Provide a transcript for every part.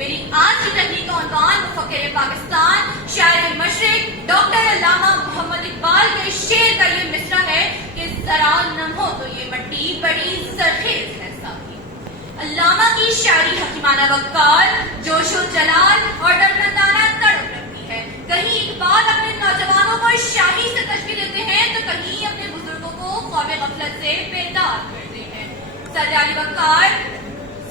میری آج کی تحریک کا عنوان مفکر پاکستان شاعر مشرق ڈاکٹر علامہ محمد اقبال کے شعر کا یہ مصرع ہے کہ ذرا نم ہو تو یہ مٹی بڑی زرخیز ہے ساقی۔ علامہ کی شاعری حکیمانہ وقار، جوش و جلال اور ڈرمندانہ تڑپ رکھتی ہے۔ کہیں اقبال اپنے نوجوانوں کو شاہی سے تشبیہ دیتے ہیں تو کہیں اپنے بزرگوں کو خواب غفلت سے بیدار کرتے ہیں۔ سر علی وقار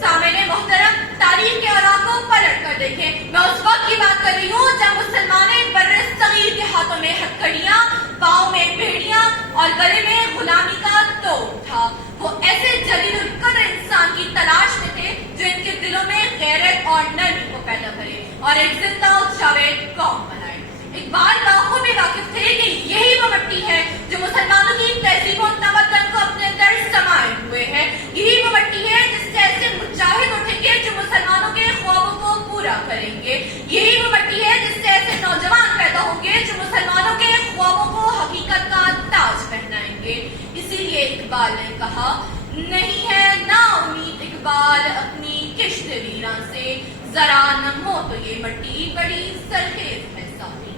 سامعین محترم، تاریخ کے اوراق کو پلٹ کر دیکھیں۔ میں اس وقت کی بات کر رہی ہوں جب مسلمان بر صغیر کے ہاتھوں میں ہتھکڑیاں، پاؤں میں بیڑیاں اور گلے میں غلامی کا توپ تھا۔ وہ ایسے جلیل القدر انسان کی تلاش میں تھے جو ان کے دلوں میں غیرت اور نرمی کو پیدا کرے اور ایک زندہ و جاوید قوم بنائے۔ اقبال بخوبی واقف تھے کہ یہی وہ مٹی ہے جو مسلمانوں کی تہذیب و تمدن کو اپنے اندر سمائے ہوئے ہے۔ یہی وہ مٹی ہے جس سے ایسے مجاہد اٹھیں گے جو مسلمانوں کے خوابوں کو پورا کریں گے۔ یہی وہ مٹی ہے جس سے ایسے نوجوان پیدا ہوں گے جو مسلمانوں کے خوابوں کو حقیقت کا تاج پہنائیں گے۔ اسی لیے اقبال نے کہا، نہیں ہے نا امید اقبال اپنی کشت ویراں سے، ذرا نم ہو تو یہ مٹی بڑی سرخیز ہے ساقی۔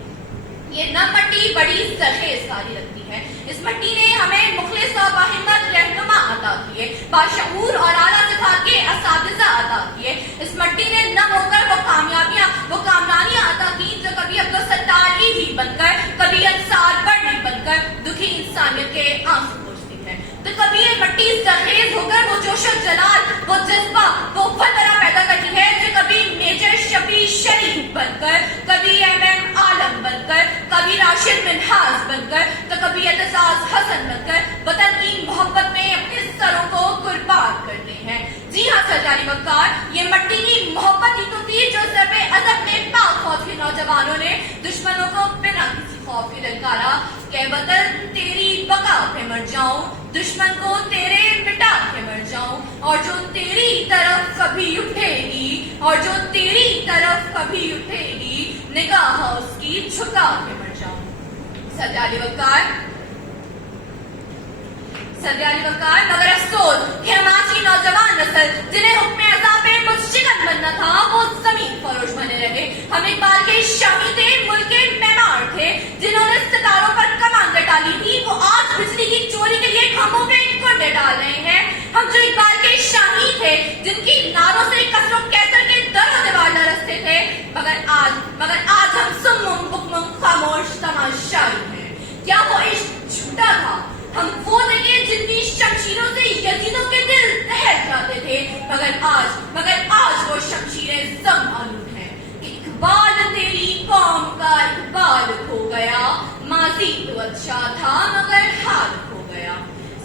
یہ نم مٹی بڑی سرخیز ساری لگتی ہے۔ اس مٹی نے ہمیں مخلص اور باہمت رہنما عطا کیے، باشعور اور اعلیٰ صفات کے اساتذہ عطا کیے۔ اس مٹی نے نم ہو کر وہ کامیابیاں، وہ کامرانیاں عطا کی جو کبھی عبدالستار ہی بن کر، کبھی انصار بڑی بن کر دکھی انسانیت کے آنسو پوچھتی ہے، تو کبھی یہ مٹی سرخیز ہو کر وہ جوش و جلال، وہ جذبہ، وہ فترہ پیدا کرتی ہے جو کبھی میجر شفیع شریف بن کر، کبھی MM عالم بن کر، کبھی راشد منہاز بن کر، تو کبھی اعتزاز حسن بن کر وطن کی محبت میں اپنے سروں کو قربان کرتے ہیں۔ جی ہاں سر علی وقار، یہ مٹی کی محبت ہی تو تھی جو ضرب عزم میں پاک فوج کے نوجوانوں نے دشمنوں کو بنا کسی خوف کے للکارا کہ وطن تیری بقا پہ مر جاؤں، دشمن کو تیرے مٹا کے مر جاؤں، اور جو تیری طرف کبھی اٹھے گی، اور جو تیری طرف کبھی اٹھے گی، نگاہ اس کی جھکا کے مر جاؤں۔ سر علی وقار مگر افسوس کہ ہماری نوجوان نسل جنہیں حکم اعضاء پہ مشتغل بننا تھا وہ زمین فروش بنے رہے۔ ہم اقبال کے شامی تھے، ملک کے معمار تھے، جنہوں نے ستاروں پر کمان ڈالی تھی، وہ آج بجلی کی چوری کے لیے کھمبوں پہ کنڈے ڈال رہے ہیں۔ ہم جو اقبال کے شامی تھے، جن کی ناروں سے کسر و کیسر کے در و دیوار لرزتے تھے، مگر آج ہم سمم بکمم خاموش تماشائی ہیں۔ کیا وہ عشق جھوٹا تھا؟ ہم وہ دیکھیں جن کی شمشیروں سے یزیدوں کے دل دہل جاتے تھے، مگر آج وہ شمشیریں زم آلود ہیں۔ اقبال تیری قوم کا اقبال کھو گیا، ماضی تو اچھا تھا مگر حال کھو گیا۔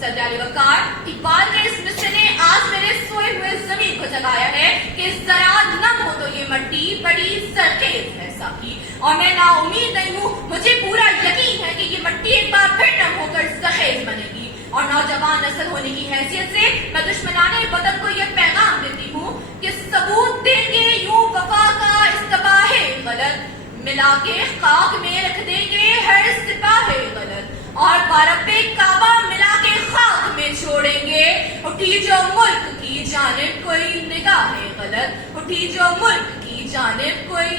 سر علی وقار، اقبال کے اس مصرع نے آج میرے سوئے ہوئے زمین کو جگایا ہے کہ ذرا نم ہو تو یہ مٹی بڑی سرخیز ہے ساقی، اور میں نا امید نہیں ہوں، مجھے پورا یقین ہے کہ یہ مٹی ایک بار پھر نم ہو کر زرخیز بنے گی۔ اور نوجوان نسل ہونے کی حیثیت سے میں دشمنان وطن کو یہ پیغام دیتی ہوں کہ ثبوت دیں گے یوں وفا کا استباہ غلط، ملا کے خاک میں رکھ دیں گے ہر سپاہ غلط، اور بارب کعبہ ملا کے خاک میں چھوڑیں گے اٹھی جو ملک کی جانب کوئی نگاہ غلط، اٹھی جو ملک کی جانب کوئی